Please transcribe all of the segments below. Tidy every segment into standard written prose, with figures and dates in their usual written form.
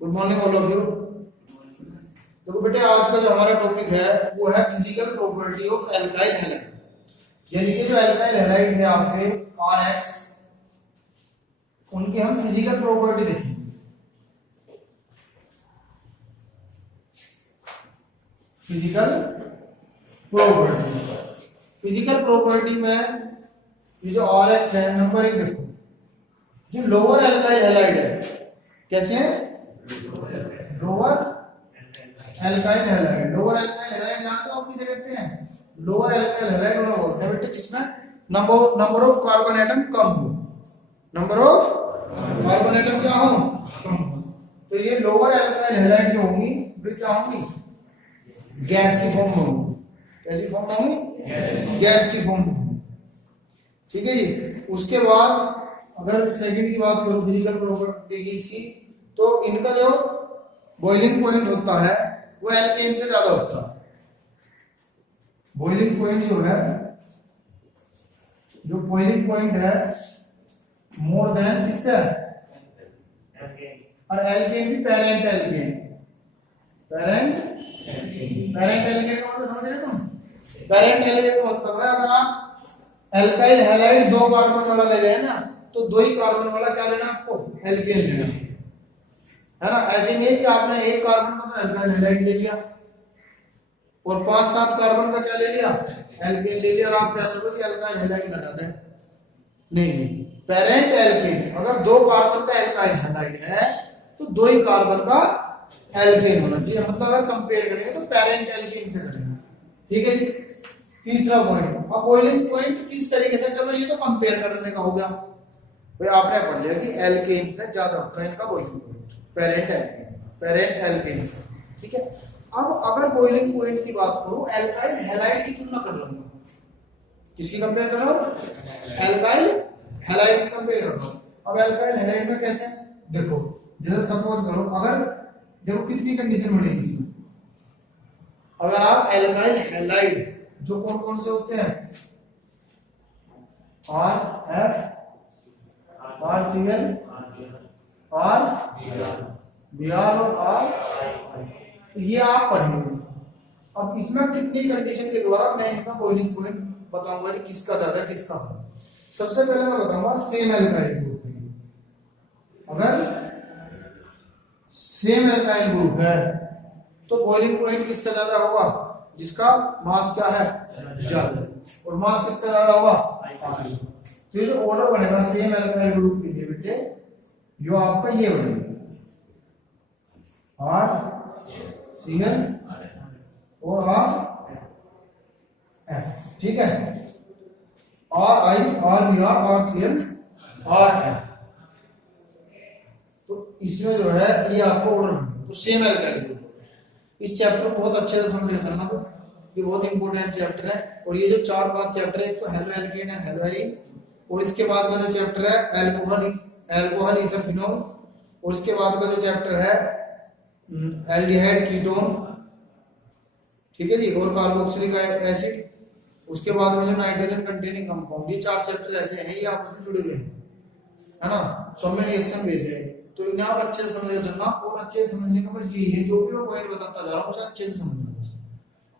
Good morning all of you. तो बेटे आज का जो हमारा टॉपिक है वो है physical property of alkyl halide, यानी कि जो एल्काइल हैलाइड है आपके RX, उनकी हम फिजिकल प्रॉपर्टी देखेंगे। फिजिकल प्रॉपर्टी में ये जो RX है, नंबर 1 देखो, जो लोअर एल्काइल हैलाइड है, कैसे है? Lower alkyl halide. Lower alkyl halide जानते हो आप किसे कहते हैं? लोअर एल्काइल हैलाइड उन्हें बोलते हैं बेटे जिसमें नंबर ऑफ कार्बन एटम कम हो। नंबर ऑफ कार्बन एटम क्या हो? कम हो। तो ये लोअर एल्काइल हैलाइड जो होंगी वे क्या होंगी? गैस की फॉर्म में होंगी। कैसी फॉर्म में होंगी? गैस की फॉर्म में होंगी। ठीक है जी। उसके बाद अगर सेकंड की बात करूं फिजिकल प्रॉपर्टीज की, तो इनका जो बॉइलिंग पॉइंट होता है वो एल्केन से ज्यादा होता है। बॉइलिंग पॉइंट जो है, जो बॉइलिंग पॉइंट है मोर देन किससे? और एल्केन भी पेरेंट एल्केन। पेरेंट एल्केन का मतलब समझ रहे तुम? पेरेंट एल्केन का मतलब है अगर आप एल्काइल हैलाइड 2 कार्बन वाला ले रहे हैं ना, तो 2 ही कार्बन वाला क्या लेना आपको? एल्केन लेना है ना। ऐसे नहीं कि आपने 1 कार्बन का तो एल्काइल हैलाइड ले लिया और 5-7 कार्बन का क्या ले लिया? एल्केन ले लिया, और आप क्या सोचोगे एल्काइल हैलाइड बना दें? नहीं, पेरेंट एल्केन। अगर 2 कार्बन का एल्काइल हैलाइड है तो 2 ही कार्बन का एल्केन होना चाहिए। मतलब अगर कंपेयर करेंगे तो पेरेंट एल्केन से करेंगे। ठीक है जी। तीसरा पॉइंट, अब बॉइलिंग पॉइंट किस तरीके से, चलो ये तो कंपेयर करने का हो गया भाई, आपने पढ़ लिया कि एल्केन से ज्यादा होता है इनका बॉइलिंग पॉइंट, पेरेंट एल्केन से। ठीक है। अब अगर बॉइलिंग पॉइंट की बात करूं, एल्काइल हैलाइड की तुलना कर रहा हूं। किसकी कंपेयर कर रहा हूं? एल्काइल हैलाइड की कंपेयर कर रहा हूं। अब एल्काइल हैलाइड में कैसे देखो, जैसे सपोज करो, अगर देखो कितनी कंडीशन बनेगी इसमें। अगर आप एल्काइल हैलाइड जो कौन कौन से होते हैं, RF, RCl, Br और R, ये आप पढ़ेंगे। अब इसमें कितनी कंडीशन के द्वारा मैं इनका बॉइलिंग पॉइंट बताऊंगा कि किसका ज्यादा किसका कम। सबसे पहले मैं बताऊंगा सेम एल्काइल ग्रुप के लिए। अगर सेम एल्काइल ग्रुप है तो बॉइलिंग पॉइंट किसका ज्यादा होगा? जिसका मास क्या है? ज्यादा। और मास किसका ज्यादा होगा? तो ये जो ऑर्डर बनेगा सेम एल्काइल ग्रुप के लिए बेटे, जो आपका ये बनेगा RCl और RF। ठीक है। RiRBr RCl RF। तो इसमें जो है ये आपको ऑर्डर बनेगा। तो सेम एल्काइल ग्रुप, इस चैप्टर को बहुत अच्छे से समझ लेना चलना, ये बहुत इंपॉर्टेंट चैप्टर है। और ये जो 4-5 चैप्टर है, एक तो halo alkane and hello arene, और इसके बाद का जो चैप्टर है अल्कोहल ईथर फिनोल, और इसके बाद का जो चैप्टर है एल्डिहाइड कीटोन। ठीक है जी। और कार्बोक्सिलिक एसिड, उसके बाद में जो नाइट्रोजन कंटेनिंग कंपाउंड, ये 4 चैप्टर ऐसे हैं, ये आपस में जुड़े हुए हैं, है ना। सब में रिएक्शन बेस है। तो इन्हें आप अच्छे से समझ चलना, और अच्छे से समझने का बस यही है, जो भी मैं पॉइंट बताता जा रहा हूँ उसे अच्छे से समझना।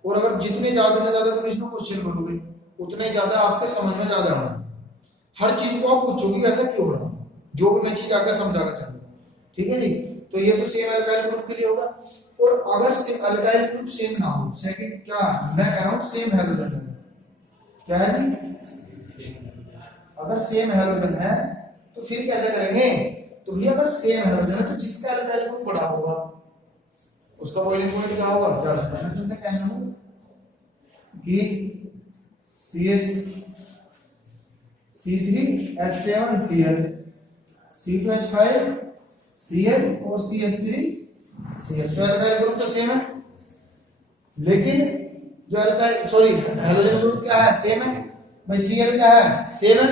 और अगर जितने ज्यादा से ज्यादा तुम इसमें क्वेश्चन करोगे उतने ज्यादा आपके समझ में ज्यादा आना। हर चीज को आप पूछोगे ऐसा क्यों हो रहा, जो भी मैं चीज आकर समझा कर चलूंगा। ठीक है जी। तो ये तो सेम एल्काइल ग्रुप के लिए होगा। और अगर एल्काइल ग्रुप सेम ना हो, सेकंड क्या मैं कह रहा हूं, सेम हैलोजन है। क्या है जी? अगर सेम हैलोजन है तो फिर कैसे करेंगे? तो ये अगर सेम हैलोजन है तो जिसका एल्काइल ग्रुप बड़ा होगा उसका बॉइलिंग पॉइंट क्या होगा? ज्यादा। मैं तुमसे कहना हूं कि C3H7Cl, C2H5Cl और CH3Cl, तो एल्काइल ग्रुप तो सेम है। लेकिन जो हैलोजन ग्रुप क्या है? सेम है भाई। Cl क्या है? सेम है।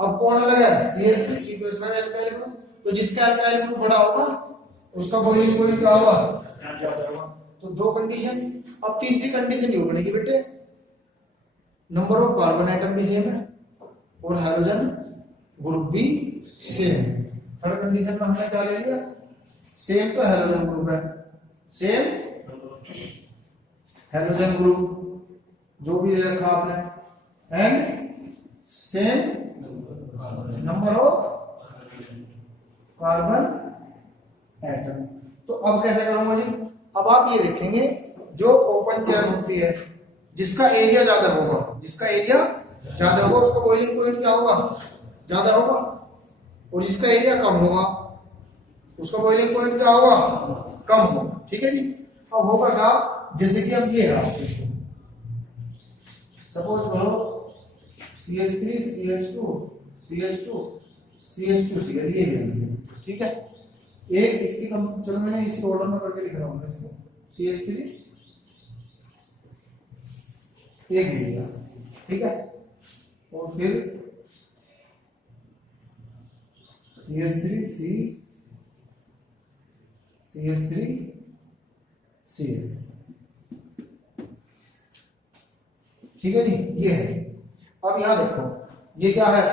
अब कौन अलग है? CH3 C2H5 alkyl group. तो जिसका एल्काइल ग्रुप बड़ा होगा उसका बॉइलिंग पॉइंट क्या होगा? ज्यादा होगा। तो 2 कंडीशन। अब तीसरी कंडीशन ये बनेगी बेटे, नंबर ऑफ कार्बन एटम भी सेम है और हैलोजन ग्रुप भी सेम है। थर्ड कंडीशन में हमने क्या ले लिया? सेम तो हेलोजन ग्रुप है, सेम हेलोजन ग्रुप जो भी दे रखा आपने, and same number of carbon atom. तो अब कैसे करूंगा जी? अब आप ये देखेंगे जो ओपन चेन होती है जिसका एरिया ज्यादा होगा, जिसका एरिया ज्यादा होगा उसका बॉइलिंग पॉइंट क्या होगा? ज्यादा होगा। और जिसका एरिया कम होगा उसका बॉइलिंग पॉइंट क्या होगा? कम होगा। ठीक है जी। अब होगा क्या? जैसे कि अब ये है, सपोज करो CH3 CH2 CH2 CH2Cl ये है, ठीक है। एक इसकी चलो मैंने इसी ऑर्डर में करके लिख रहा हूँ इसको, CH3 एक एरिया, ठीक है। और फिर CH3C CH3Cl, ठीक है जी। ये है। अब यहां देखो ये क्या है?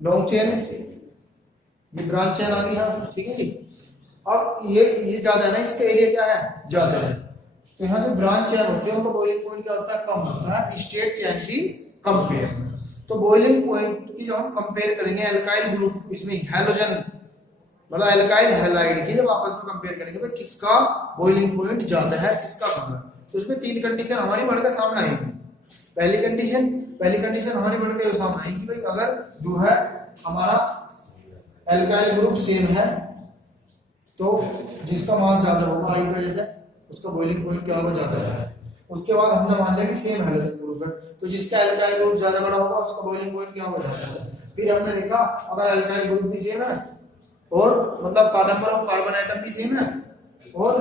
लॉन्ग चेन, ये ब्रांच चेन आ गई है, ठीक है जी। अब ये ज्यादा है ना, इसका एरिया क्या है? ज्यादा है। तो यहाँ जो ब्रांच चेन होती है उनका बॉइलिंग पॉइंट क्या होता है? कम होता है स्टेट चेन की कंपेयर। तो बॉइलिंग पॉइंट की जब हम कंपेयर करेंगे एल्काइल ग्रुप, इसमें हेलोजन मतलब एल्काइल हैलाइड की जब आपस में कंपेयर करेंगे भाई किसका बॉइलिंग पॉइंट ज्यादा है किसका कम है, तो उसमें तीन कंडीशन हमारी बढ़कर सामने आएगी। पहली कंडीशन हमारी बढ़कर सामने आएगी भाई अगर जो है हमारा एल्काइल ग्रुप सेम है तो जिसका मास ज्यादा होगा आई की वजह से उसका बॉइलिंग पॉइंट क्या होगा? ज्यादा है। उसके बाद हमने मान लिया कि सेम हेलोजन ग्रुप है तो जिसका एल्काइल ग्रुप ज्यादा बड़ा होगा उसका बॉइलिंग पॉइंट क्या होगा? ज्यादा है। फिर हमने देखा अगर एल्काइल ग्रुप भी सेम है और मतलब का नंबर ऑफ कार्बन एटम भी सेम है और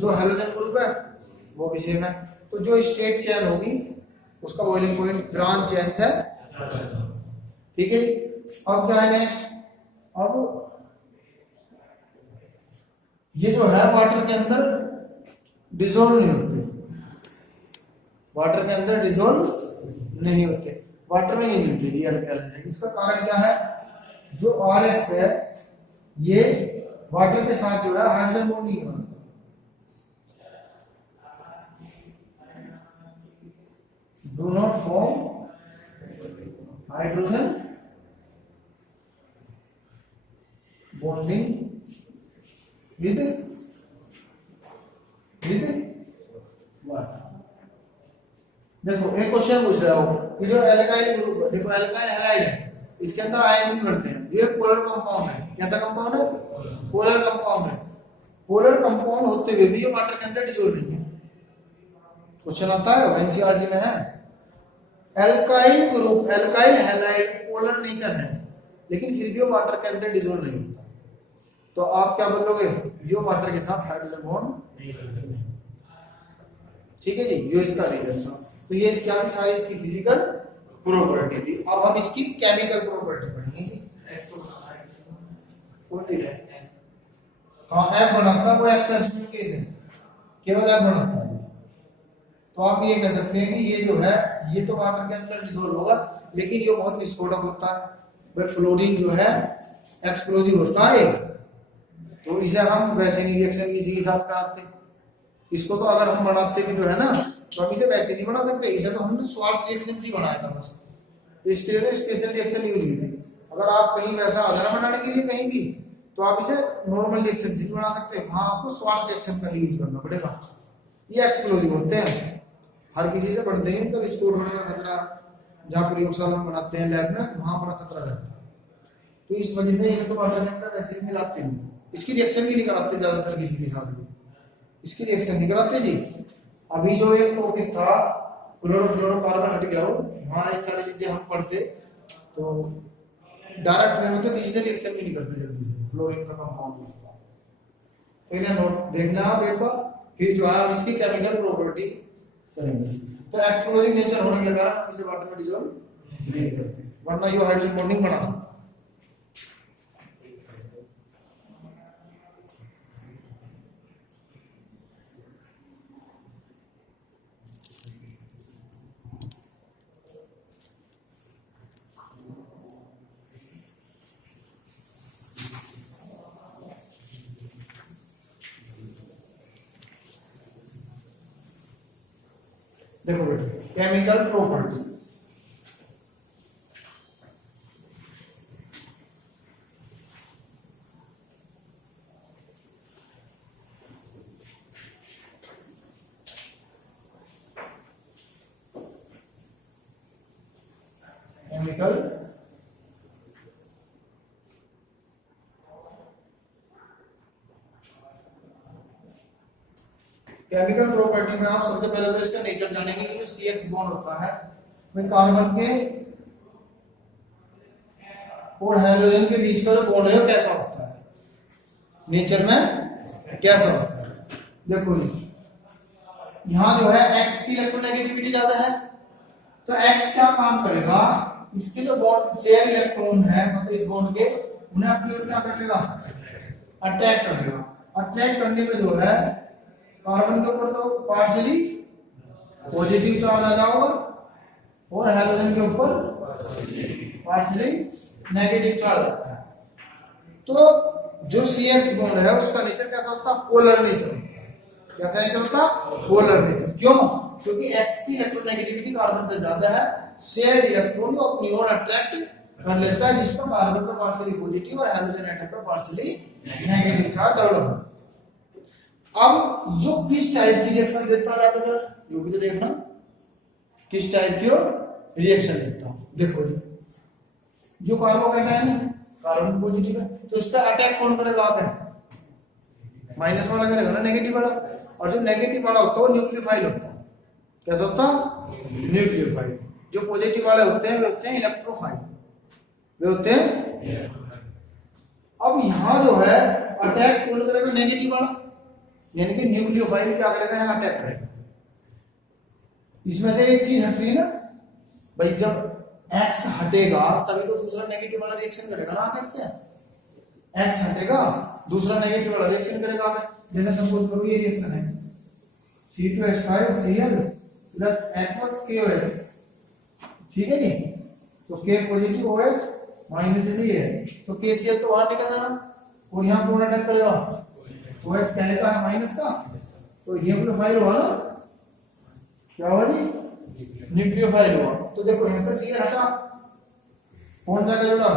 जो हेलोजन ग्रुप है वो भी सेम है, तो जो स्टेट चेन होगी उसका बॉइलिंग पॉइंट ब्रांच चेन से, ठीक है। अब क्या है नेक्स्ट? अब ये जो है वाटर के अंदर डिसॉल्व नहीं होते, वाटर के अंदर डिसॉल्व नहीं होते, वाटर में नहीं मिलते ये अल्कली। इसका कारण क्या है? जो RX है ये वाटर के साथ जो है हाइड्रोजन बॉन्ड नहीं बनाता, do not form hydrogen bonding with water. देखो एक क्वेश्चन पूछ रहा हो कि जो एल्काइल ग्रुप, देखो एल्काइल हैलाइड है इसके अंदर आयन भी बढ़ते हैं, ये पोलर कंपाउंड है। कैसा कंपाउंड है? पोलर कंपाउंड है। पोलर कंपाउंड होते हुए भी ये वाटर के अंदर डिसॉल्व नहीं है। क्वेश्चन आता है एनसीईआरटी में है। Alkyl group alkyl halide polar nature है लेकिन फिर भी वो वाटर के अंदर डिसॉल्व नहीं होता, तो आप क्या बोलोगे? ये वाटर के साथ हाइड्रोजन बॉन्ड, ठीक है जी। ये इसका रीजन था। तो ये क्या सारी इसकी फिजिकल प्रॉपर्टी थी। अब हम इसकी केमिकल प्रॉपर्टी पढ़ेंगे। हाँ एफ बनाता है वो एक्सेप्शनल केस है, केवल एफ बनाता है। तो आप ये कह सकते हैं कि ये जो है ये तो वाटर के अंदर डिसॉल्व होगा लेकिन ये बहुत विस्फोटक होता है भाई, फ्लोरीन जो है एक्सप्लोसिव होता है तो इसे हम वैसे नहीं रिएक्शन किसी के साथ कराते। इसको तो अगर हम बनाते भी तो है ना तो हम इसे वैसे नहीं बना सकते, इसे तो हमने स्वार्ट्ज रिएक्शन से बनाया था बस, तो इसके लिए स्पेशल रिएक्शन यूज हुई थी। अगर आप कहीं वैसा आधार बनाने के लिए कहीं भी तो आप इसे नॉर्मल रिएक्शन से बना सकते हैं, वहां आपको स्वार्ट्ज रिएक्शन का ही यूज करना पड़ेगा। ये एक्सप्लोसिव होते हैं, हर किसी से बढ़ते हैं, तो विस्फोट होने का खतरा जहाँ प्रयोगशाला में बनाते हैं लैब में वहां बड़ा खतरा रहता है। तो इस वजह से इन्हें तो वाटर के अंदर वैसे ही मिलाते हैं, इसकी रिएक्शन भी नहीं कराते ज्यादातर किसी के साथ भी, इसकी रिएक्शन नहीं कराते जी। अभी जो एक टॉपिक था क्लोरोफ्लोरोकार्बन हट गया हो, वहां ये सारी चीजें हम पढ़ते तो डायरेक्ट वे में तो किसी से रिएक्शन भी नहीं करते जल्दी से, फ्लोरीन का कंपाउंड होता है। तो इन्हें नोट देखना आप एक बार, फिर जो है हम इसकी केमिकल प्रॉपर्टी करेंगे। तो एक्सप्लोसिव नेचर होने के कारण हम इसे वाटर में डिसॉल्व नहीं करते, वरना ये हाइड्रोजन बॉन्डिंग बना सकता है। देखो बेटा chemical property, chemical chemical property में आप सबसे पहले तो इसका नेचर जानेंगे कि जो CH बॉन्ड होता है वह कार्बन के और हाइड्रोजन के बीच का जो बॉन्ड है वो कैसा होता है, नेचर में कैसा होता है। देखो जी यहां जो है X की इलेक्ट्रोनेगेटिविटी ज्यादा है, तो X क्या काम करेगा, इसके जो बॉन्ड शेयर इलेक्ट्रॉन है मतलब इस बॉन्ड के उन्हें अपनी ओर क्या कर लेगा, अट्रैक्ट कर लेगा। अट्रैक्ट करने में जो है कार्बन के ऊपर तो पार्शियली पॉजिटिव चार्ज आ जाएगा और हाइड्रोजन के ऊपर पार्शियली नेगेटिव चार्ज आता है। तो जो CH बॉन्ड है उसका नेचर कैसा होता है, पोलर नेचर होता है। कैसा नेचर होता है, पोलर नेचर। क्यों, क्योंकि X की इलेक्ट्रोनेगेटिविटी कार्बन से ज्यादा है, शेयर इलेक्ट्रॉन को अपनी ओर अट्रैक्ट कर लेता है, जिसका कार्बन पर पार्शियली पॉजिटिव और हाइड्रोजन एटम पर पार्शियली नेगेटिव चार्ज डेवलप होता है। अब जो किस टाइप की रिएक्शन देता है ज्यादातर, जो भी तो देखना किस टाइप की रिएक्शन देता है। देखो जी जो कार्बोकेटायन है कार्बन पॉजिटिव है तो उस पर अटैक कौन करेगा, आकर माइनस वाला करेगा ना, नेगेटिव वाला। और जो नेगेटिव वाला होता है वो न्यूक्लियोफाइल होता है। कैसा होता है, न्यूक्लियोफाइल। जो पॉजिटिव वाले होते हैं वे होते हैं इलेक्ट्रोफाइल, वे होते हैं। अब यहां जो है अटैक कौन करेगा, नेगेटिव वाला, यानी कि न्यूक्लियोफाइल क्या करेगा, यहाँ अटैक करेगा। इसमें से एक चीज हट रही है ना भाई, जब X हटेगा तभी तो दूसरा नेगेटिव वाला रिएक्शन करेगा ना, कैसे X हटेगा दूसरा नेगेटिव वाला रिएक्शन करेगा। जैसे सपोज करो ये रिएक्शन है C2H5Cl प्लस H+KOH, ठीक है जी। तो K पॉजिटिव OH माइनस जैसे ये है तो KCl तो बाहर निकल जाना और यहाँ कौन अटैक करेगा, OH कहेगा है माइनस का, तो ये न्यूक्लियोफाइल हुआ ना, क्या हुआ जी, न्यूक्लियोफाइल हुआ। तो देखो यहाँ से Cl हटा, कौन जाकर जुड़ा,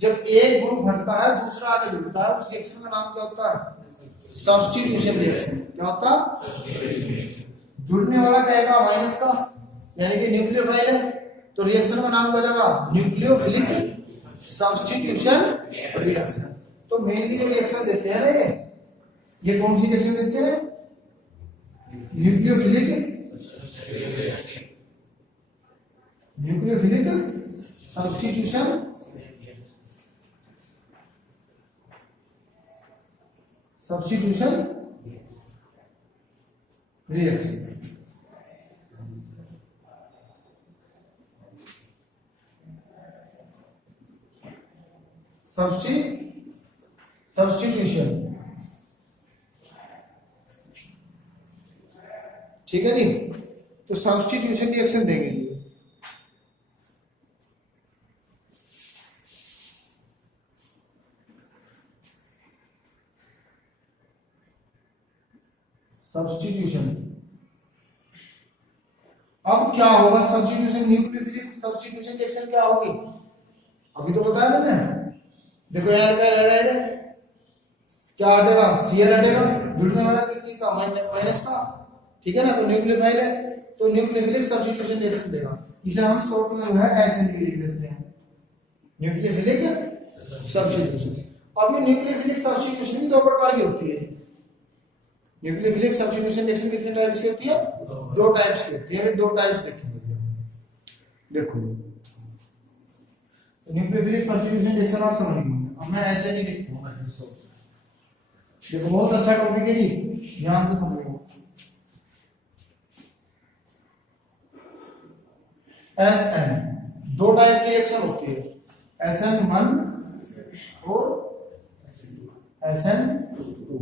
जब एक ग्रुप हटता है दूसरा आके जुड़ता है, उस रिएक्शन का नाम क्या होता है, सब्स्टिट्यूशन रिएक्शन। क्या होता है, जुड़ने वाला कहेगा माइनस का, यानी कि न्यूक्लियोफाइल है, तो रिएक्शन का नाम क्या हो जाएगा, न्यूक्लियोफिलिक सब्स्टिट्यूशन रिएक्शन। तो मेनली जो रिएक्शन देते हैं ना ये कौन सी रिएक्शन देते हैं, न्यूक्लियोफिलिक सब्स्टिट्यूशन रिएक्शन। सब्स्टिट्यूशन, ठीक है जी। तो सब्स्टिट्यूशन रिएक्शन देंगे, सब्स्टिट्यूशन। अब क्या होगा, सब्स्टिट्यूशन न्यूक्लियोफिलिक सब्स्टिट्यूशन रिएक्शन क्या होगी, अभी तो बताया मैंने। देखो यार क्या हटेगा, Cl हटेगा, जुड़ने वाला किसी का माइनस का, ठीक है ना, तो न्यूक्लियोफाइल है तो न्यूक्लियोफिलिक सब्स्टिट्यूशन रिएक्शन देगा। इसे हम शॉर्ट में जो है SNP लिख देते हैं, न्यूक्लियोफिलिक सब्स्टिट्यूशन। अब ये न्यूक्लियोफिलिक सब्स्टिट्यूशन भी दो प्रकार की होती है। न्यूक्लियोफिलिक सब्स्टिट्यूशन रिएक्शन कितने टाइप्स की होती है, दो टाइप्स की होती है। दो टाइप्स देखेंगे, देखो न्यूक्लियोफिलिक सब्स्टिट्यूशन रिएक्शन आप समझ गए। अब मैं ऐसे नहीं लिखूंगा, देखो बहुत अच्छा टॉपिक है जी, ध्यान से समझो। SN दो टाइप की रिएक्शन होती है, SN1 और SN2।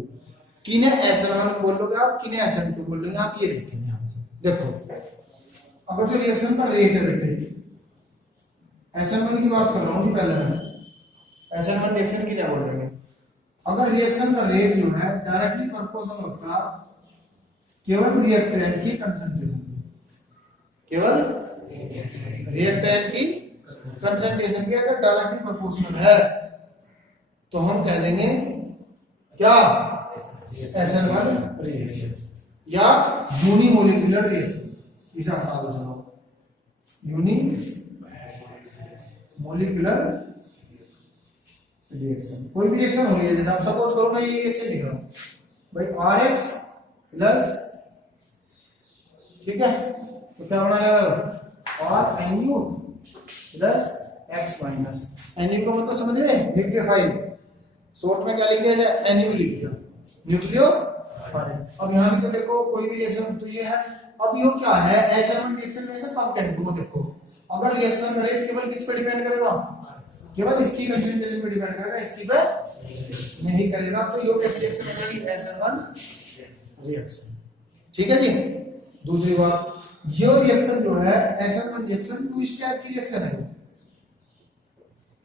किन्हें SN1 बोल लोगे आप, किन्हें SN2 बोल लोगे आप, ये देखेंगे यहाँ से। देखो अगर जो रिएक्शन का रेट है बेटे, SN1 की बात कर रहा हूँ कि पहले मैं SN1 रिएक्शन की क्या बोल रहे हैं। अगर रिएक्शन का रेट जो है डायरेक्टली प्रोपोर्शनल होता केवल रिएक्टेंट की कंसंट्रेशन, केवल रिएक्टेंट की कंसंट्रेशन के अगर डायरेक्टली प्रोपोर्शनल है तो हम कह देंगे क्या SN1 रिएक्शन या यूनिमोलिकुलर रिएक्शन। इसे हटा दो चलो, यूनिमोलिकुलर रिएक्शन। कोई भी रिएक्शन हो रही है, जैसे आप सपोज करो मैं ये रिएक्शन लिख रहा हूं भाई RX प्लस, ठीक है, तो क्या बनाएगा RNU plus X minus NU का मतलब समझ रहे, न्यूक्लियोफाइल, शॉर्ट में क्या लिख दिया जाए NU लिख दिया, न्यूक्लियोफाइल। अब यहाँ भी तो देखो कोई भी रिएक्शन तो ये है। अब ये क्या है SN1 रिएक्शन में से कब कहते हो, देखो अगर रिएक्शन का रेट केवल किस पे डिपेंड करेगा, केवल इसकी कंसंट्रेशन पे डिपेंड करेगा, इसकी पे नहीं करेगा, तो ये कैसी रिएक्शन हो जाएगी SN1 रिएक्शन। ठीक है जी। दूसरी बात, ये रिएक्शन जो है SN1 रिएक्शन टू स्टेप की रिएक्शन है,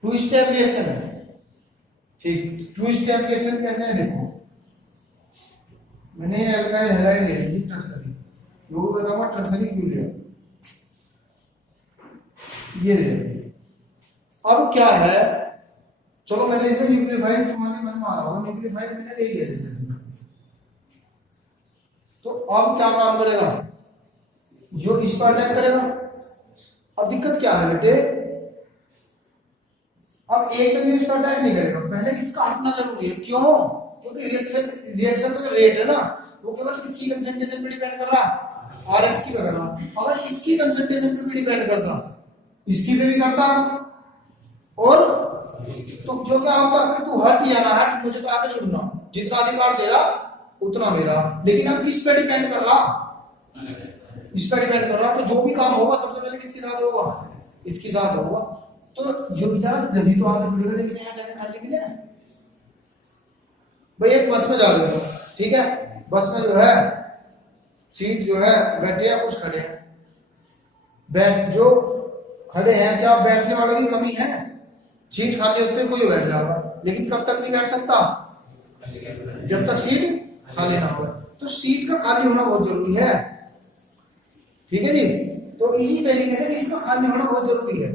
टू स्टेप रिएक्शन है। ठीक, टू स्टेप रिएक्शन कैसे है देखो, मैंने एल्काइल हैलाइड ले ली टर्सरी, वो बताऊंगा टर्सरी क्यों लिया, ये ले। अब क्या है, चलो मैंने इसमें न्यूक्लियोफाइल, तुम्हारे मन में आ रहा होगा न्यूक्लियोफाइल मैंने ले लिया जैसे, तो अब क्या काम करेगा, जो इस पर अटैक करेगा। अब दिक्कत क्या है बेटे, अब एक तो इस पर अटैक नहीं करेगा, पहले इसका हटना जरूरी है। क्यों? क्योंकि रिएक्शन का रेट है ना वो केवल किसकी कंसंट्रेशन पे डिपेंड कर रहा, RX की पे कर रहा। अगर इसकी कंसंट्रेशन पे भी डिपेंड करता, इसकी पे भी करता, और तो जो क्या होगा, अगर तू हट या ना हट मुझे तो आगे जुड़ना, जितना अधिकार तेरा उतना मेरा। लेकिन अब किस पे डिपेंड कर रहा, इस पे डिपेंड कर रहा, तो जो भी काम होगा सबसे पहले किसके साथ होगा, इसके साथ होगा। तो जो बेचारा जब तो आगे जुड़ेगा, लेकिन यहाँ जाके खाली मिले भाई। एक बस में जा रहे हो, ठीक है, बस में जो है सीट जो है बैठे हैं, कुछ खड़े हैं, बैठ जो खड़े हैं, क्या बैठने वालों की कमी है, सीट खाली होते कोई बैठ जाएगा, लेकिन कब तक नहीं बैठ सकता, जब तक सीट खाली ना हो। तो सीट का खाली होना बहुत जरूरी है, ठीक है जी। तो इसी तरीके से इसका खाली होना बहुत जरूरी है।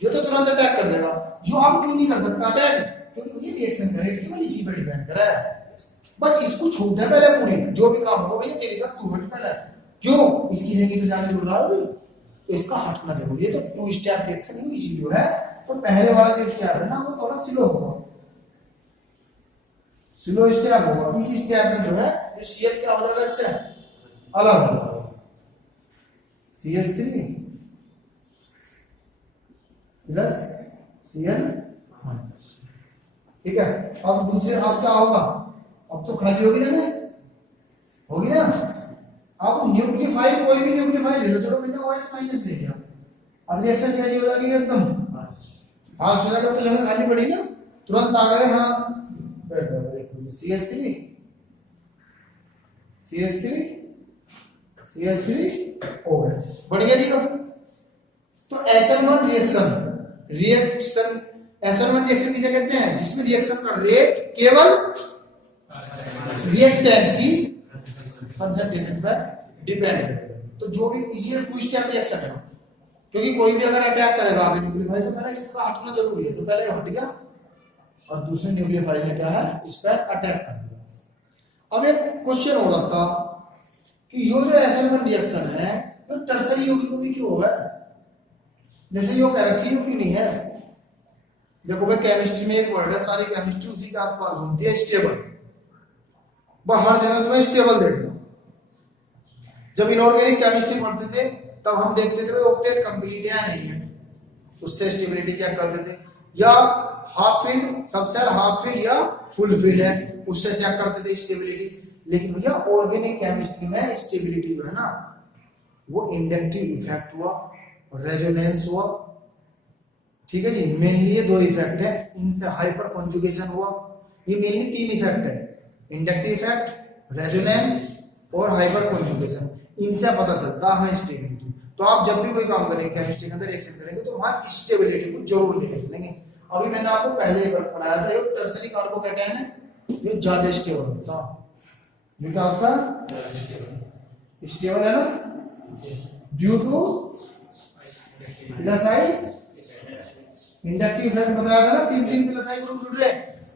ये तो तुरंत अटैक कर देगा, जो आप क्यों नहीं कर सकता अटैक, क्योंकि ये रिएक्शन का रेट केवल इसी पे डिपेंड कर रहा है। बस इसको छूट है पहले पूरी, जो भी काम होगा भैया तेरे साथ तू हट पहले, क्यों इसकी जगह तो जाके जुड़ रहा है, तो इसका हटना जरूरी है। तो टू स्टेप रिएक्शन इसीलिए है। तो पहले वाला जो स्टेप है ना वो थोड़ा स्लो होगा, स्लो स्टेप होगा। इस स्टेप में जो है जो Cl क्या हो जाएगा, इससे अलग होगा, CH3 प्लस Cl, ठीक है। अब दूसरे अब क्या होगा, अब तो खाली होगी ना, होगी ना। अब न्यूक्लियोफाइल, कोई भी न्यूक्लियोफाइल ले लो, चलो मैंने OH माइनस ले लिया, अब रिएक्शन कैसी हो जाएगी एकदम हाँ सुना, जब तो जगह खाली पड़ी ना तुरंत आ गए, हाँ बैठ जाओ। CH3 OH, बढ़िया जी। तो SN1 रिएक्शन किसे कहते हैं, जिसमें रिएक्शन का रेट केवल रिएक्टेंट की कंसंट्रेशन पर डिपेंड करेगा। तो जो भी इसीलिए टू स्टेप रिएक्शन है, क्योंकि कोई भी अगर अटैक करेगा आगे न्यूक्लियोफाइल तो पहले इसका हटना जरूरी है, तो पहले हट गया और दूसरे न्यूक्लियोफाइल ने क्या है इस पर अटैक कर दिया। अब एक क्वेश्चन हो रहा था कि ये जो SN1 रिएक्शन है तो टर्सरी यौगिकों में क्यों होगा, जैसे यो कह रखी क्यों नहीं है। देखो भाई केमिस्ट्री में एक वर्ड है, सारी केमिस्ट्री उसी के आसपास घूमती है, स्टेबल। हर जगह तुम्हें स्टेबल देखना। जब इनऑर्गेनिक केमिस्ट्री पढ़ते थे तब हम देखते थे ऑक्टेट कंप्लीट है नहीं है, उससे स्टेबिलिटी चेक करते थे, या हाफ फील्ड सबसे हाफ फील्ड या फुल फील्ड है उससे चेक करते थे स्टेबिलिटी। लेकिन भैया ऑर्गेनिक केमिस्ट्री में स्टेबिलिटी जो है ना वो इंडक्टिव इफेक्ट हुआ और रेजोनेंस हुआ, ठीक है जी। मेनली ये दो इफेक्ट है, इनसे हाइपर कॉन्जुगेशन हुआ। ये मेनली तीन इफेक्ट है, इंडक्टिव इफेक्ट, रेजोनेंस और हाइपर कॉन्जुगेशन। इनसे पता चलता है स्टेबिलिटी। तो आप जब भी कोई काम करेंगे केमिस्ट्री के अंदर रिएक्शन करेंगे तो वहां स्टेबिलिटी को जरूर देखेंगे। अभी मैंने आपको पहले ही पढ़ाया था, ये टर्सरी कार्बोकैटायन है जो ज्यादा स्टेबल होता है, जो क्या होता है स्टेबल है ना। ड्यू टू प्लस आई इंडक्टिव इफेक्ट बताया था ना, तीन प्लस आई ग्रुप जुड़ रहे,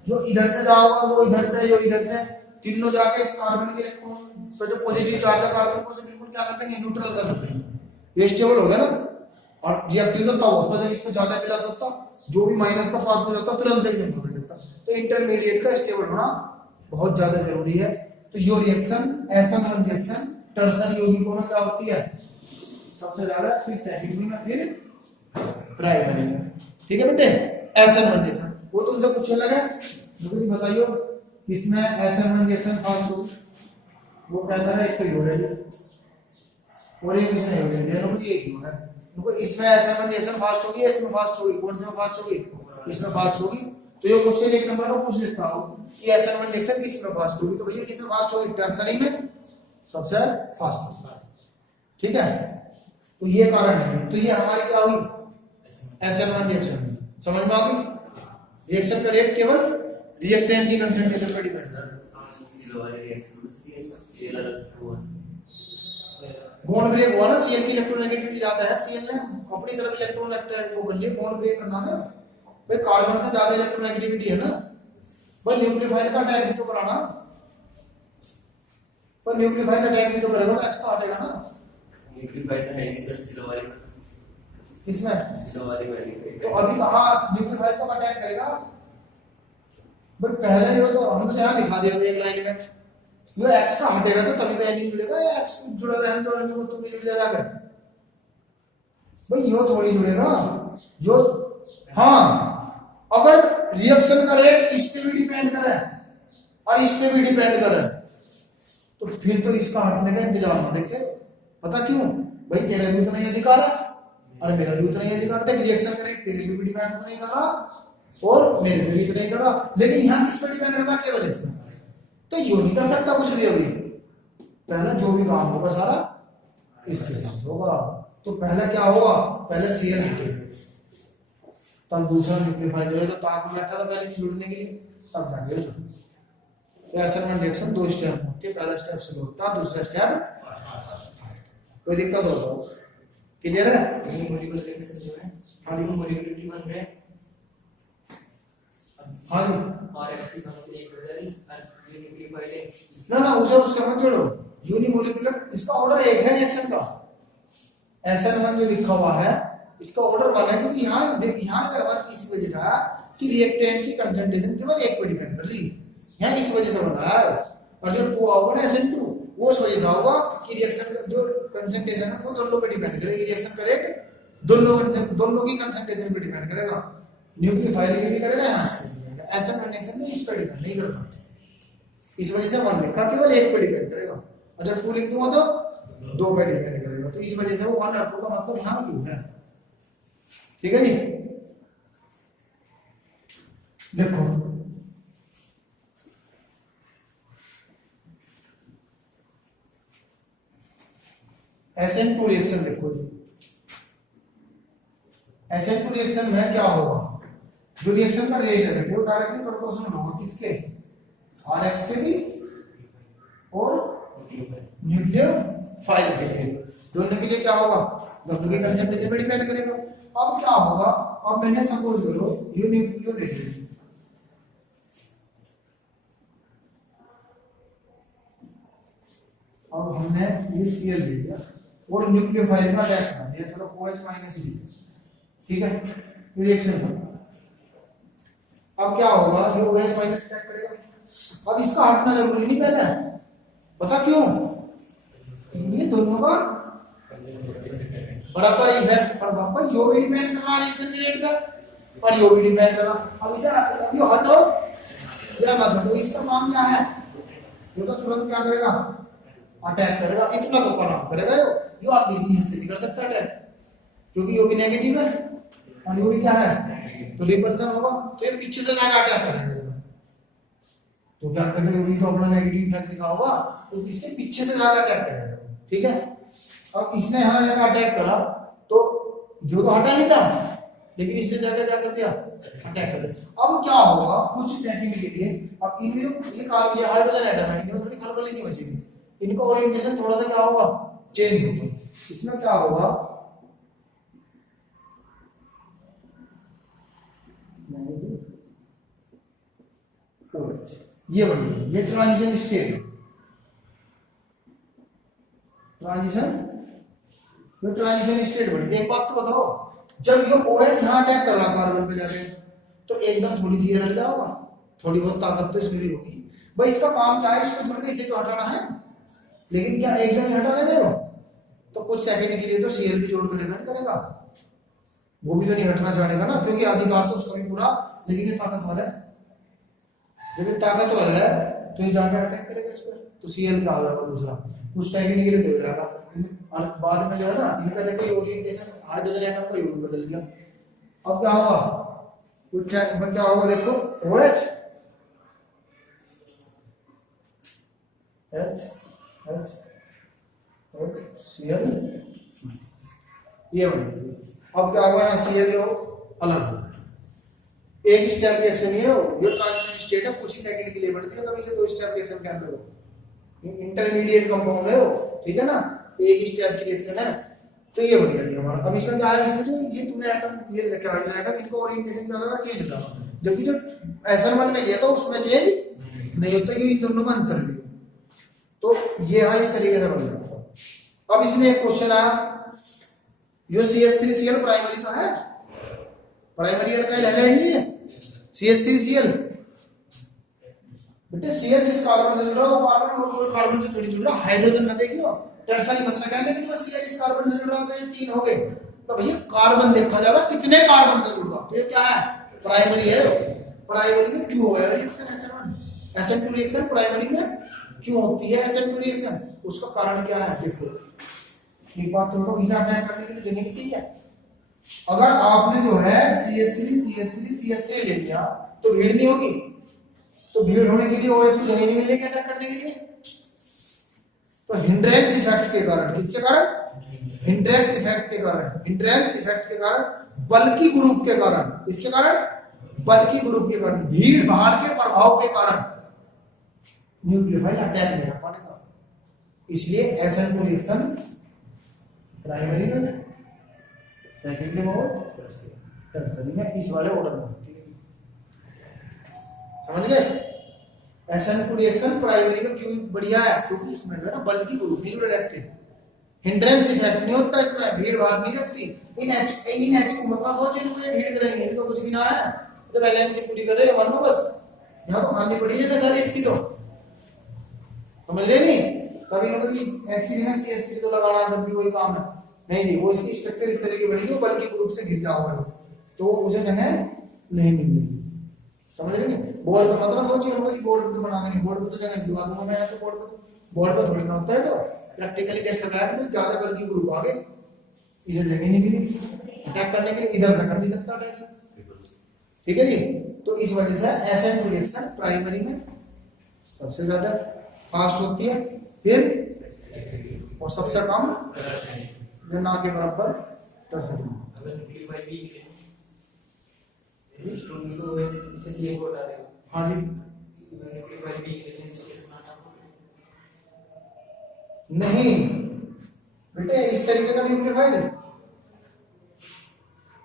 जो इधर से जाओगा वो इधर से, जो इधर से, तीनों जाके इस कार्बन के इलेक्ट्रॉन पर जो पॉजिटिव चार्ज है कार्बन को से बिल्कुल क्या करते हैं, न्यूट्रल कर देते हैं, ये स्टेबल हो गया ना। और रिएक्टिव तो तब होता है जब इसमें ज्यादा प्लस होता, जो भी माइनस का पास हो जाता तुरंत एकदम पकड़ लेता। तो इंटरमीडिएट का स्टेबल होना बहुत ज्यादा जरूरी है। तो यो रिएक्शन SN1 रिएक्शन टर्सरी यौगिकों में क्या होती है, सबसे ज्यादा, फिर सेकेंडरी में, फिर प्राइमरी में। ठीक है बेटे, SN1 रिएक्शन वो तुमसे पूछने लगे, मुझे बताइयो इसमें SN1 रिएक्शन फास्ट हो, वो कहता है एक तो यो है और एक इसमें हो गया, दोनों की एक ही है। उनको इसमें SN1 रिएक्शन फास्ट होगी, इसमें फास्ट होगी, कौन से में फास्ट होगी, इसमें फास्ट होगी। तो ये क्वेश्चन एक नंबर में पूछ लेता हूं कि SN1 रिएक्शन किस में फास्ट होगी, तो भैया किस में फास्ट होगी, टर्सरी में सबसे फास्ट होगी। ठीक है, तो ये कारण है। तो ये हमारी क्या हुई, SN1 रिएक्शन, समझ में आ गई। रिएक्शन का रेट केवल रिएक्टेंट की कंसंट्रेशन पर डिपेंड है। बॉन्ड ब्रेक हुआ ना, Cl की इलेक्ट्रोनेगेटिविटी ज्यादा है, Cl ने अपनी तरफ इलेक्ट्रॉन को कर लिए, बॉन्ड ब्रेक करना था भाई, कार्बन से ज्यादा इलेक्ट्रोनेगेटिविटी है ना भाई, न्यूक्लियोफाइल का अटैक भी तो कराना, पर न्यूक्लियोफाइल का अटैक भी तो करेगा, तो एक्स्ट्रा हटेगा ना। न्यूक्लियोफाइल तो है नहीं सर, सिलो वाली में, इसमें सिलो वाली में तो अभी कहां न्यूक्लियोफाइल का अटैक करेगा भाई, पहले जो तो हमने यहां दिखा दिया था एक लाइन में, ये x का हटेगा तो तभी तो एनिन जुड़ेगा, या x जुड़ा रहने दो, एनिन को तो भी जुड़ जाएगा भाई, यो थोड़ी जुड़ेगा जो। हाँ, अगर रिएक्शन का रेट इस पे भी डिपेंड करे और इस पे भी डिपेंड करे, तो फिर तो इसका हटने का इंतजार ना देखे। पता क्यों भाई, तेरा भी उतना ही अधिकार है और मेरा भी उतना ही अधिकार है। रिएक्शन का रेट तेरे भी डिपेंड नहीं कर रहा और मेरे पे भी इतना ही कर रहा, लेकिन यहाँ किस पे डिपेंड करना, केवल इसमें। तो यो नहीं कर सकता कुछ भी अभी, पहले जो भी काम होगा सारा इसके साथ होगा। तो पहले क्या होगा, पहले Cl हटेगा, तब दूसरा न्यूक्लियोफाइल जो है तो ताप में रखा था पहले जुड़ने के लिए, तब जाके जुड़ेगा। तो SN1 रिएक्शन दो स्टेप होते हैं, पहला स्टेप स्लो होता, दूसरा स्टेप कोई दिक्कत हो तो क्लियर है। ये मॉलिक्यूलर रिएक्शन जो है, हाँ ये मॉलिक्यूलर बन रहे हैं, हाँ जी, और x की वैल्यू एक हो जाएगी और ये न्यूक्लियोफाइल है ना उसे समझ जोड़ो, यूनिमोलिकुलर, इसका ऑर्डर एक है रिएक्शन का, SN1 जो लिखा हुआ है इसका ऑर्डर 1 है, क्योंकि यहाँ देख, यहाँ अगर किसी वजह से कि रिएक्टेंट की कंसंट्रेशन केवल एक पर डिपेंड कर रही है, इस वजह से बना है। और जो 2 होगा ना SN2, वो उस वजह से होगा कि रिएक्शन का जो कंसंट्रेशन है वो दोनों पे डिपेंड करेगी, रिएक्शन का रेट दोनों की कंसंट्रेशन पे डिपेंड करेगा, न्यूक्लियोफाइल के भी करेगा, यहाँ से भी करेगा। SN1 रिएक्शन में इस पर डिपेंड नहीं करता, इस वजह से 1 लिखा, केवल एक पे डिपेंड करेगा। और जब 2 लिख दूंगा तो 2 पे डिपेंड करेगा, तो इस वजह से वो 1 और 2 का मतलब यहाँ क्यों है। ठीक है जी, देखो SN2 रिएक्शन देखो, SN2 रिएक्शन में क्या होगा, जो रिएक्शन का रेट है वो डायरेक्टली प्रोपोर्शनल होगा किसके, Rx के भी और न्यूक्लियोफाइल के लिए, दोनों के लिए क्या होगा, दोनों की कंसंट्रेशन पे डिपेंड करेगा। अब क्या होगा, अब मैंने सपोज करो ये न्यूक्लियो ले लिया, अब हमने ये Cl ले लिया और न्यूक्लियोफाइल का अटैक कर दिया, चलो OH माइनस लिया, ठीक है, रिएक्शन का। अब क्या होगा, ये OH माइनस अटैक करेगा, अब इसका हटना जरूरी नहीं पहले, पता क्यों, ये दोनों का बराबर ही है, और वापस यो भी डिपेंड कर रहा है रिएक्शन के रेट पे और यो भी डिपेंड कर रहा। अब इसे यो हटो या मत हटो, इसका काम क्या है, ये तो तुरंत क्या करेगा, अटैक करेगा, इतना तो काम करेगा यो आप इजीली से नहीं कर सकता अटैक, क्योंकि यो भी नेगेटिव है और यो भी क्या है, तो रिपल्सन होगा, तो ये पीछे से जाकर अटैक करेगा। तो क्या कहते हैं, तो अपना नेगेटिव इफेक्ट दिखा होगा, तो इसके पीछे से जाकर अटैक करेगा, ठीक है। अब इसने यहाँ जाकर अटैक करा तो जो तो हटा नहीं था, लेकिन इसने जाकर क्या कर दिया, अटैक कर दिया। अब क्या होगा, कुछ सेकंड के लिए अब इनमें ये हाइड्रोजन एटम है, इनमें थोड़ी खलबली सी बचेगी, इनका ओरिएंटेशन थोड़ा सा क्या होगा, चेंज होगा, इसमें क्या होगा, ये बढ़िया, ये ट्रांजिशन स्टेट, ट्रांजिशन स्टेट बढ़ी। एक बात तो बताओ, जब ये OH यहाँ अटैक कर रहा कार्बन पे जाके, तो एकदम थोड़ी सी एयर हट जाओगा, थोड़ी बहुत ताकत तो इसमें भी होगी भाई। इसका काम क्या है, इसको थोड़ी इसे तो हटाना है, लेकिन क्या एकदम ही हटा देंगे वो, तो कुछ सेकंड के लिए तो Cl भी जोड़ करेगा, नहीं करेगा, वो भी तो नहीं हटना चाहेगा ना, क्योंकि अधिकार तो उसका भी पूरा, लेकिन ये ताकत वाला है, जब ये ताकत वाला है तो ये जाकर अटैक करेगा इस पर, तो Cl का आ जाएगा दूसरा, कुछ टाइम के लिए दे रहेगा, और बाद में जो है ना इनका देखो ओरिएंटेशन हाइड्रोजन एटम का योग बदल गया। अब क्या होगा, कुछ क्या होगा देखो, OH H H और Cl, ये बन गया। अब क्या होगा, यहाँ Cl हो अलग, एक स्टेप रिएक्शन ये हो, ये ट्रांजिशन स्टेट है, कुछ ही सेकंड के लिए बढ़ती है, कभी से दो स्टेप रिएक्शन क्या करो, इंटरमीडिएट कंपाउंड है वो, ठीक है ना, एक स्टेप की रिएक्शन है, तो ये बढ़िया दिया हमारा। अब इसमें क्या है, इसमें जो ये तुमने एटम ये रखा है एटम, इनको ओरिएंटेशन क्या होगा, चेंज होगा, जबकि जो SN1 में लिया था उसमें चेंज नहीं होता, ये इन दोनों में अंतर है, तो ये हाँ इस तरीके से बन जाता। अब इसमें एक क्वेश्चन आया, यो CH3Cl प्राइमरी तो है, प्राइमरी अल्काइल हैलाइड नहीं है CH3Cl, बेटे Cl जिस कार्बन से जुड़ रहा है वो कार्बन और कोई कार्बन से थोड़ी जुड़ रहा है, हाइड्रोजन में देखियो टर्सरी मतलब क्या है, लेकिन वो Cl इस कार्बन से जुड़ रहा है तो ये तीन हो गए, तो भैया कार्बन देखा जाएगा कितने कार्बन से जुड़ रहा है, तो ये क्या है, प्राइमरी है, प्राइमरी में क्यों होगा रिएक्शन SN2 रिएक्शन प्राइमरी में क्यों होती है SN2 रिएक्शन, उसका कारण क्या है, देखो एक बात तो इसे अटैक करने के लिए जगह नहीं चाहिए। अगर आपने जो है CH3 ले लिया तो भीड़ नहीं होगी, तो भीड़ होने के लिए OH की जगह नहीं मिलेगी अटैक करने के लिए, तो हिंड्रेंस इफेक्ट के कारण, किसके कारण, हिंड्रेंस इफेक्ट के कारण, हिंड्रेंस इफेक्ट के कारण, बल्कि ग्रुप के कारण, किसके कारण, बल्कि ग्रुप के कारण, भीड़ भाड़ के प्रभाव के कारण न्यूक्लियोफाइल अटैक नहीं कर पाएगा, इसलिए SN2 रिएक्शन प्राइमरी में, सेकेंडरी में और टर्सरी में, इस वाले ऑर्डर में, समझ गए। SN2 रिएक्शन प्राइमरी में क्यों बढ़िया है, क्योंकि इसमें जो है ना बल्कि ग्रुप नहीं रिएक्टिव, हिंड्रेंस इफेक्ट नहीं होता इसमें, भीड़ भाड़ नहीं लगती, इन H को मतलब सोचे लोग ये भीड़ करेंगे, इनको कुछ भी ना है, तो बैलेंस ही पूरी कर रहे हैं, मान लो बस, यहाँ तो खानी पड़ी है सारी इसकी, तो समझ रहे नहीं, कभी ना कभी H की जगह CH3 तो लगाना है, तब भी वही काम है, नहीं वो इसकी स्ट्रक्चर इस तरीके बनेगी, बल्कि ग्रुप से घिर जाओगे तो उसे जगह नहीं मिलेगी, समझ रहे नहीं। बोर्ड पे मतलब सोचिए हम लोग बोर्ड पे तो बना देंगे, बोर्ड पे तो जगह दिवा दूंगा मैं, तो बोर्ड पे थोड़ी ना होता है, तो प्रैक्टिकली देखा गया है, तो ज्यादा बल्कि ग्रुप आ गए, इसे जगह नहीं मिली अटैक करने के लिए, इधर से कर नहीं सकता अटैक, ठीक है जी। तो इस वजह से SN2 रिएक्शन प्राइमरी में सबसे ज्यादा फास्ट होती है, फिर और सबसे कम ना के बराबर टर्सरी में। अगर न्यूक्लियोफाइल भी तो इसे Cl को हटा देगा, हाँ जी, न्यूक्लियोफाइल भी नहीं बेटे इस तरीके का न्यूक्लियोफाइल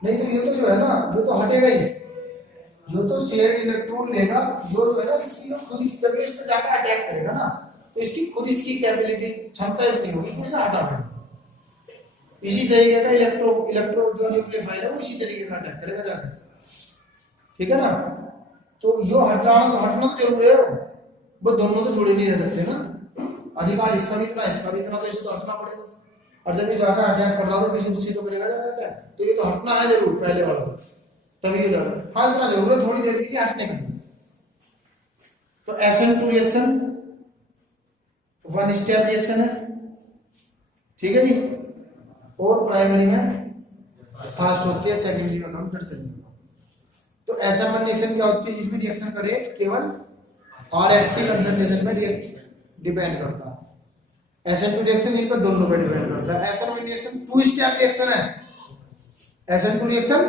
नहीं, तो ये तो जो है ना ये तो हटेगा ही, जो तो शेयर इलेक्ट्रॉन लेगा, जो है ना इसकी खुद इस जगह इस पर जाकर अटैक करेगा ना, तो इसकी खुद इसकी कैपेबिलिटी क्षमता इतनी होगी कि इसे हटा देगा, इसी तरीके का इलेक्ट्रो जो न्यूक्लियोफाइल है वो इसी तरीके का अटैक करेगा जाकर, ठीक है ना। तो यो हटना तो जरूर है, वो दोनों तो जुड़े नहीं रह सकते ना, अधिकार इसका भी इतना तो इसे तो हटना पड़ेगा, और जब ये जाकर अटैक कर रहा हो किसी दूसरी तो करेगा जाकर अटैक, तो ये तो हटना है जरूर पहले वाला, तभी ये जाकर, हाँ इतना जरूर है थोड़ी देर के लिए हटने की। तो SN2 reaction one step reaction है, ठीक है जी, और प्राइमरी में फास्ट होती है, सेकेंडरी में कम, टर्सरी में कम। तो SN1 रिएक्शन क्या होती है, जिसमें रिएक्शन का रेट केवल RH की कंसंट्रेशन में डिपेंड करता है, SN2 रिएक्शन इन पर दोनों पे डिपेंड करता है। SN1 रिएक्शन 2 स्टेप रिएक्शन है, SN2 रिएक्शन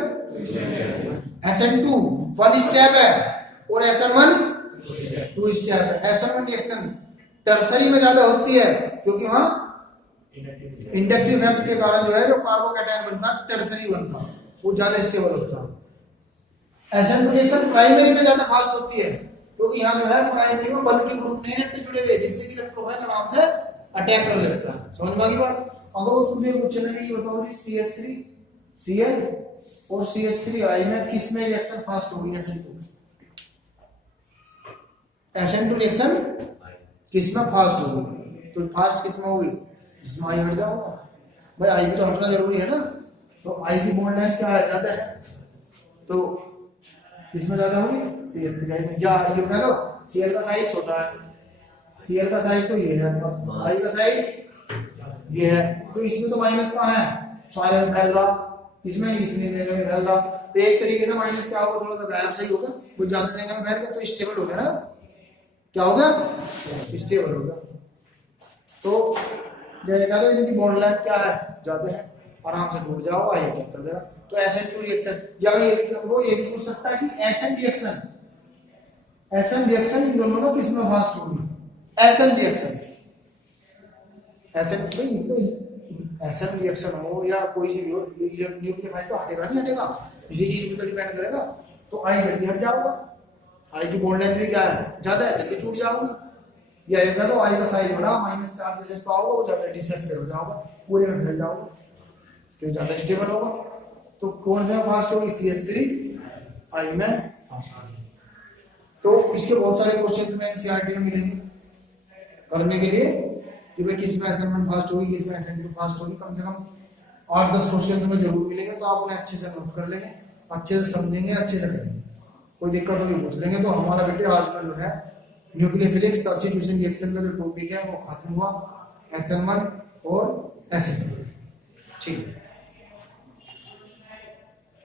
SN2 1 स्टेप है और SN1 2 स्टेप है। SN1 रिएक्शन टर्सरी में ज्यादा होती है क्योंकि वहां इंडक्टिव इफेक्ट के कारण जो है जो कार्बोकैटायन बनता है टर्सरी बनता है, वो ज्यादा स्टेबल होता है। SN2 रिएक्शन प्राइमरी में ज्यादा फास्ट होती है क्योंकि यहाँ जो है प्राइमरी में बल्कि ग्रुप नहीं रहते जुड़े हुए, जिससे कि इलेक्ट्रोफाइल आराम से अटैक कर लेता है। समझ में आ गई बात? अगर वो तुमसे पूछे ना कि बताओ जी CH3 Cl और CH3I में किस में रिएक्शन फास्ट होगी? SN2 रिएक्शन किस में फास्ट होगी? तो फास्ट किस में होगी? जिसमें I हट जाओगा भाई, I भी तो हटना जरूरी है ना, तो I की बॉन्ड लेंथ क्या है? ज्यादा है, तो किसमें ज्यादा होगी? CH3I में। या ये बता दो Cl का साइज छोटा है, Cl का साइज तो ये है, I का साइज ये है, तो इसमें तो माइनस कहाँ है? सारे में फैल रहा, इसमें इतनी जगह में फैल रहा, तो एक तरीके से माइनस क्या होगा? थोड़ा सा गायब सही होगा, वो ज्यादा जगह में फैल गया तो स्टेबल हो गया ना, क्या हो गया? स्टेबल हो गया। तो जैसा तो इनकी बॉन्ड लेंथ क्या है? ज्यादा है, आराम से टूट जाओ, आइए चेक कर देना। तो SN2 रिएक्शन या वो ये भी पूछ सकता है कि SN रिएक्शन इन दोनों में किस में फास्ट होगी? SN रिएक्शन, SN रिएक्शन हो या कोई सी भी हो, न्यूक्लियोफाइल तो हटेगा नहीं हटेगा, इसी चीज पे तो डिपेंड करेगा। तो I जल्दी हट जाओगा, I की बॉन्ड लेंथ भी क्या है? ज्यादा है, जल्दी टूट जाओगी। या एक तो I का साइज बड़ा, माइनस चार्ज जैसे पाओगे वो ज्यादा डिसअपियर हो जाओगा, पूरे में फैल जाओगा, तो ज्यादा स्टेबल होगा। तो कौन सा फास्ट होगी? CH3I में फास्ट होगी। तो इसके बहुत सारे क्वेश्चन में एनसीईआरटी में मिलेंगे करने के लिए कि भाई किस में SN1 फास्ट होगी, किस में SN2 फास्ट होगी, कम से कम 8-10 क्वेश्चन में जरूर मिलेंगे। तो आप उन्हें अच्छे से नोट कर लेंगे, अच्छे से समझेंगे, अच्छे से करेंगे, कोई दिक्कत होगी पूछ लेंगे। तो हमारा बेटे आज का जो है न्यूक्लियोफिलिक सब्स्टिट्यूशन रिएक्शन का जो टॉपिक है वो खत्म हुआ, SN1 और SN2। ठीक है।